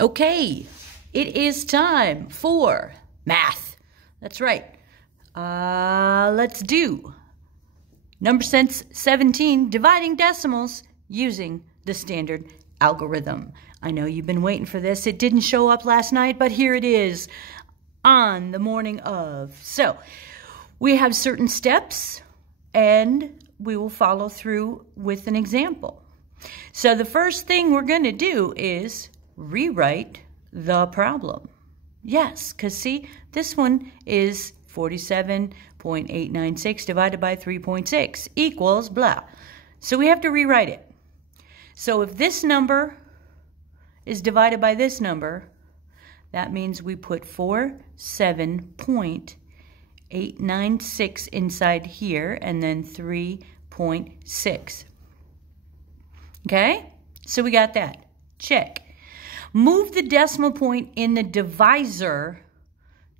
Okay, it is time for math. That's right. Let's do number 17, dividing decimals using the standard algorithm. I know you've been waiting for this. It didn't show up last night, but here it is on the morning of. So we have certain steps and we will follow through with an example. So the first thing we're going to do is rewrite the problem. Yes, because see, this one is 47.896 divided by 3.6 equals blah. So we have to rewrite it. So if this number is divided by this number, that means we put 47.896 inside here and then 3.6. Okay? So we got that. Check. Move the decimal point in the divisor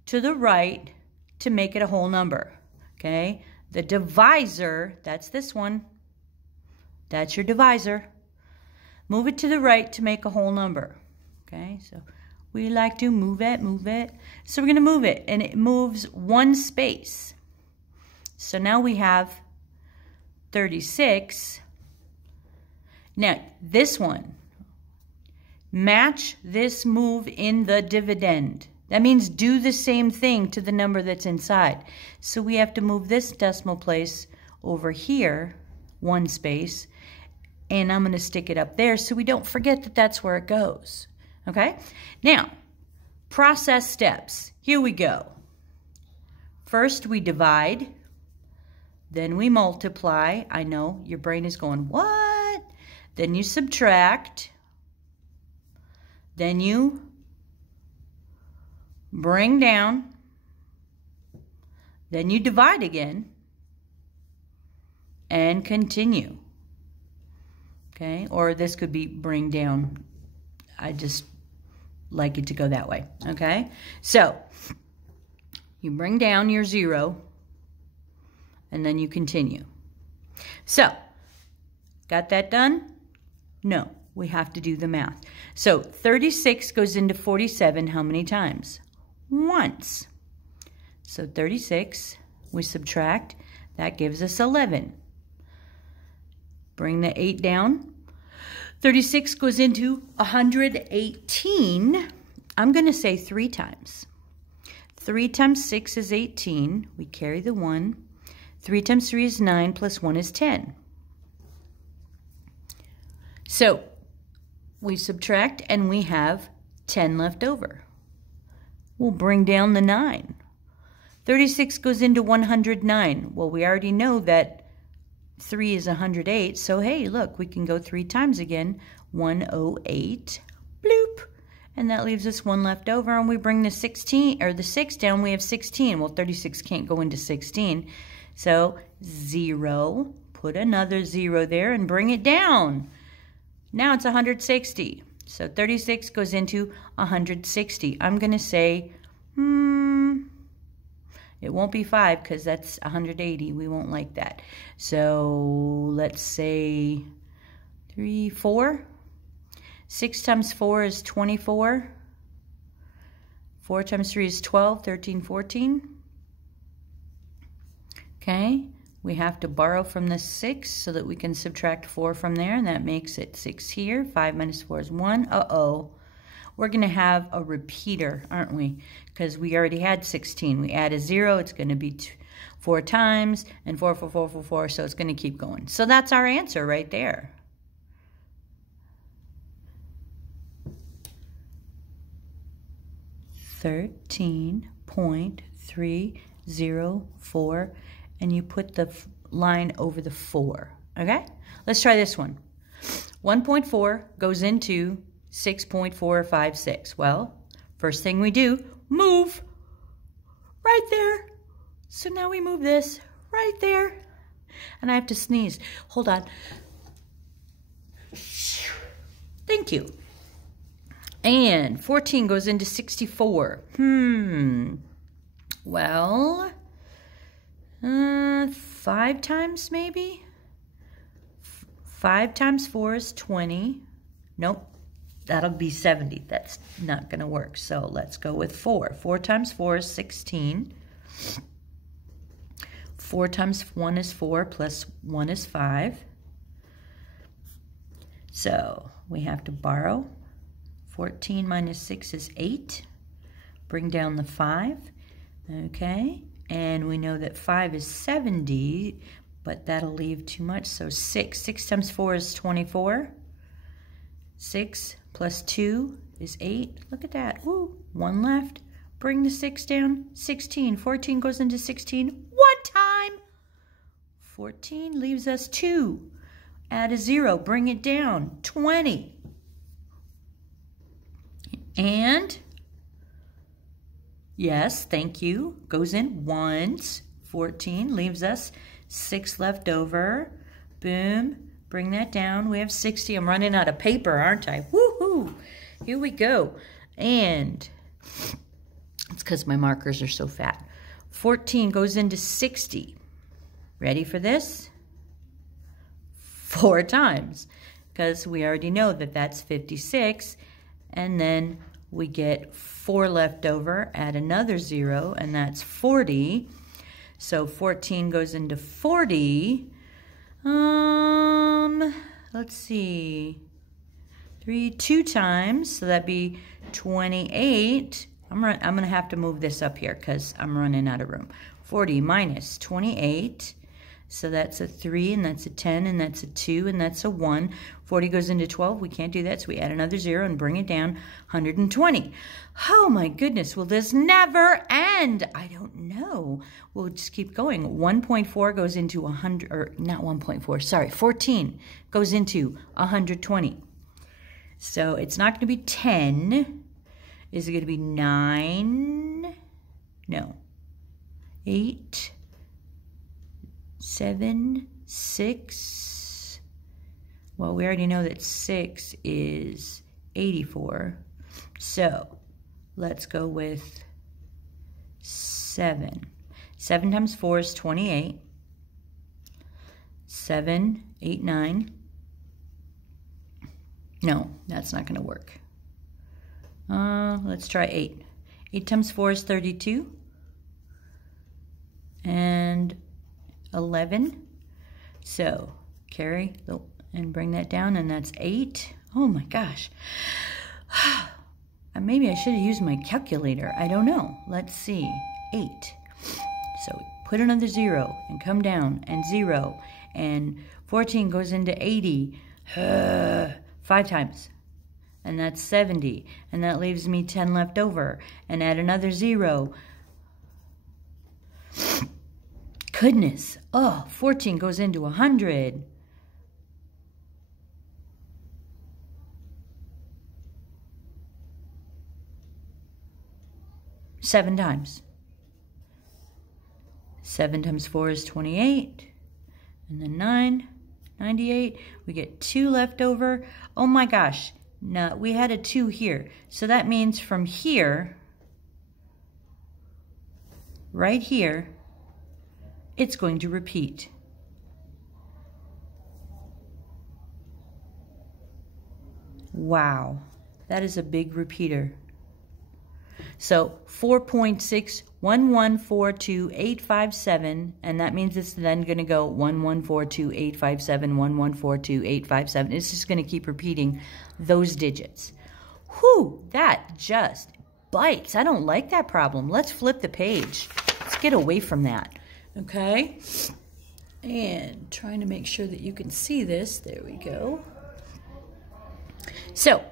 to the right to make it a whole number. Okay? The divisor, that's this one. That's your divisor. Move it to the right to make a whole number. Okay? So we like to move it, move it. So we're going to move it, and it moves one space. So now we have 36. Now, this one. Match this move in the dividend. That means do the same thing to the number that's inside. So we have to move this decimal place over here, one space, and I'm going to stick it up there so we don't forget that that's where it goes. Okay? Now, process steps. Here we go. First, we divide. Then we multiply. I know your brain is going, what? Then you subtract. Then you bring down. Then you divide again. And continue. Okay? Or this could be bring down. I just like it to go that way. Okay? So, you bring down your 0. And then you continue. So, got that done? No. We have to do the math. So 36 goes into 47 how many times? Once. So 36, we subtract. That gives us 11. Bring the 8 down. 36 goes into 118. I'm going to say 3 times. 3 times 6 is 18. We carry the 1. 3 times 3 is 9 plus 1 is 10. So we subtract and we have 10 left over. We'll bring down the 9. 36 goes into 109. Well, we already know that 3 is 108. So, hey, look, we can go 3 times again. 108. Bloop. And that leaves us 1 left over. And we bring the 16 or the 6 down. We have 16. Well, 36 can't go into 16. So, 0. Put another 0 there and bring it down. Now it's 160. So 36 goes into 160. I'm going to say, it won't be 5 because that's 180. We won't like that. So let's say 4. 6 times 4 is 24. 4 times 3 is 12, 13, 14. Okay. We have to borrow from the 6 so that we can subtract 4 from there, and that makes it 6 here. 5 minus 4 is 1. Uh-oh. We're going to have a repeater, aren't we? Because we already had 16. We add a 0. It's going to be 4 times, and 4, 4, 4, 4, 4, so it's going to keep going. So that's our answer right there. $13.304. And you put the line over the 4. Okay? Let's try this one. 1.4 goes into 6.456. Well, first thing we do, move right there. So now we move this right there. And I have to sneeze. Hold on. Thank you. And 14 goes into 64. Well, 5 times maybe? 5 times 4 is 20. Nope. that'll be 70. That's not going to work. So let's go with 4. 4 times 4 is 16. 4 times 1 is 4 plus 1 is 5. So we have to borrow. 14 minus 6 is 8. Bring down the 5. Okay. And we know that 5 is 70, but that'll leave too much. So 6. 6 times 4 is 24. 6 plus 2 is 8. Look at that. Woo. 1 left. Bring the 6 down. 16. 14 goes into 16 one time. 14 leaves us 2. Add a 0. Bring it down. 20. And, yes, thank you, goes in once. 14 leaves us 6 left over. Boom. Bring that down. We have 60. I'm running out of paper, aren't I? Woohoo! Here we go. And it's because my markers are so fat. 14 goes into 60. Ready for this? 4 times, because we already know that that's 56. And then we get 4 left over, add another 0, and that's 40. So 14 goes into 40. Let's see. 2 times, so that'd be 28. I'm gonna have to move this up here because I'm running out of room. 40 minus 28. So that's a 3, and that's a 10, and that's a 2, and that's a 1. 40 goes into 12. We can't do that, so we add another 0 and bring it down. 120. Oh, my goodness. Will this never end? I don't know. We'll just keep going. 1.4 goes into 100, or not 1.4, sorry, 14 goes into 120. So it's not going to be 10. Is it going to be 9? No. 8. 7, 6. Well, we already know that 6 is 84. So let's go with 7. 7 times 4 is 28. 7, 8, 9. No, that's not going to work. Let's try 8. 8 times 4 is 32. And 11. So carry and bring that down, and that's 8. Oh my gosh. Maybe I should have used my calculator. I don't know. Let's see. 8. So put another 0 and come down, and 0. And 14 goes into 80. 5 times. And that's 70. And that leaves me 10 left over. And add another 0. Goodness. Oh, 14 goes into 100. Seven times. 7 times 4 is 28. And then 9, 98. We get 2 left over. Oh my gosh. No, we had a 2 here. So that means from here, right here, it's going to repeat. Wow, that is a big repeater. So 4.61142857, and that means it's then going to go 1142.857, 1142.857. It's just going to keep repeating those digits. Whew, that just bites. I don't like that problem. Let's flip the page. Let's get away from that. Okay, and trying to make sure that you can see this. There we go. So,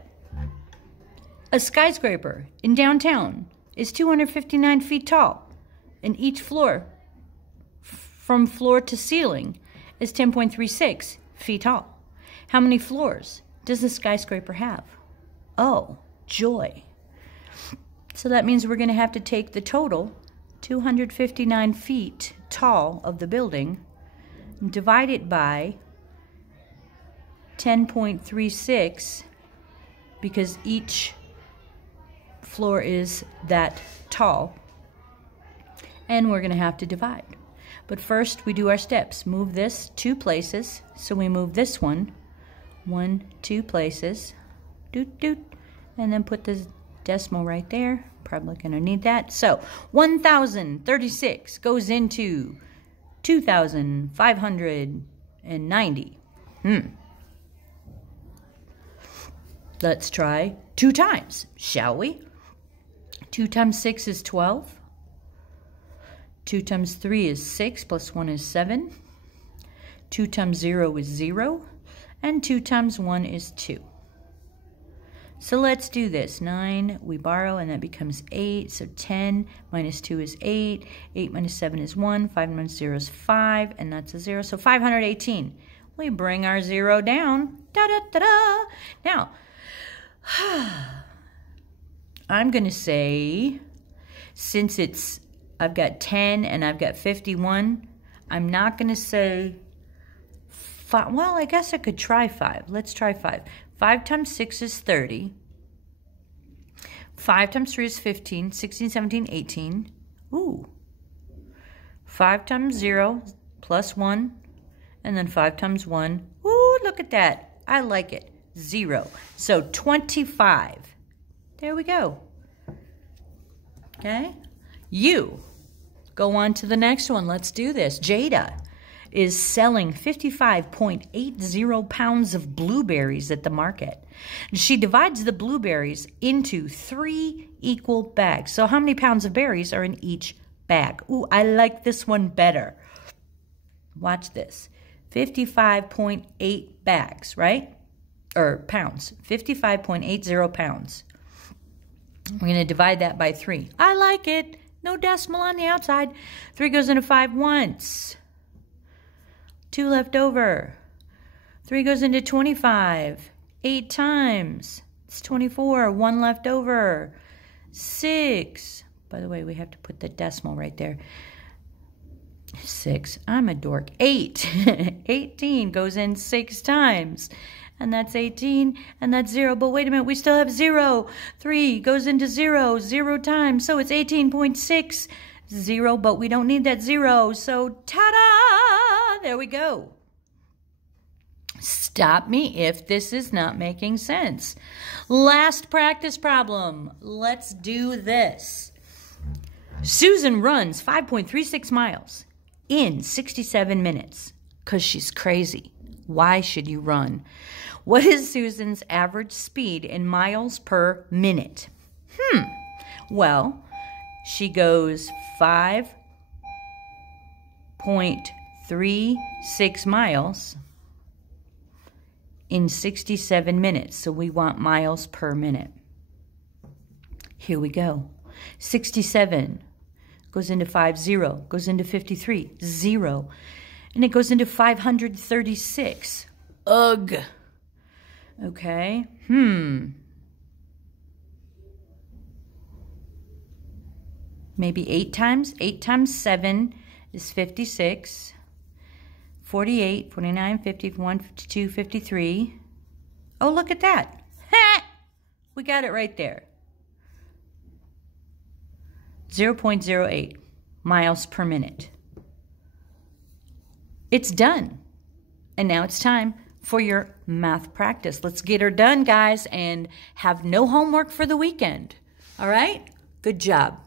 a skyscraper in downtown is 259 feet tall, and each floor, from floor to ceiling, is 10.36 feet tall. How many floors does the skyscraper have? Oh, joy. So that means we're going to have to take the total 259 feet tall of the building, divide it by 10.36, because each floor is that tall, and we're going to have to divide. But first we do our steps. Move this 2 places, so we move this one 2 places, doot, doot, and then put the decimal right there. Probably going to need that. So 1,036 goes into 2,590. Let's try 2 times, shall we? 2 times 6 is 12. 2 times 3 is 6, plus 1 is 7. 2 times 0 is 0. And 2 times 1 is 2. So let's do this. 9, we borrow, and that becomes 8. So 10 minus 2 is 8. 8 minus 7 is 1. 5 minus 0 is 5, and that's a 0. So 518. We bring our 0 down. Da-da-da-da. Now, I'm going to say, since I've got 10 and I've got 51, I'm not going to say 5. Well, I guess I could try 5. Let's try 5. 5 times 6 is 30. 5 times 3 is 15. 16, 17, 18. Ooh. 5 times 0 plus 1. And then 5 times 1. Ooh, look at that. I like it. 0. So 25. There we go. Okay. You. Go on to the next one. Let's do this. Jada is selling 55.80 pounds of blueberries at the market. She divides the blueberries into 3 equal bags. So how many pounds of berries are in each bag? Ooh, I like this one better. Watch this. 55.8 bags, right? Or pounds. 55.80 pounds. We're going to divide that by 3. I like it. No decimal on the outside. 3 goes into 5 once. 2 left over. 3 goes into 25. 8 times. It's 24. 1 left over. 6. By the way, we have to put the decimal right there. 6. I'm a dork. 8. 18 goes in 6 times. And that's 18, and that's 0. But wait a minute, we still have 0. 3 goes into 0, 0 times. So it's 18.60, but we don't need that 0. So ta-da! There we go. Stop me if this is not making sense. Last practice problem. Let's do this. Susan runs 5.36 miles in 67 minutes because she's crazy. Why should you run? What is Susan's average speed in miles per minute? Well, she goes 5.36 miles in 67 minutes. So we want miles per minute. Here we go. 67 goes into 50, goes into 53, 0. And it goes into 536. Ugh. Okay. Maybe 8 times. 8 times 7 is 56. 48, 49, 51, 52, 53. Oh, look at that. Ha! We got it right there. 0.08 miles per minute. It's done. And now it's time for your math practice. Let's get her done, guys, and have no homework for the weekend. All right? Good job.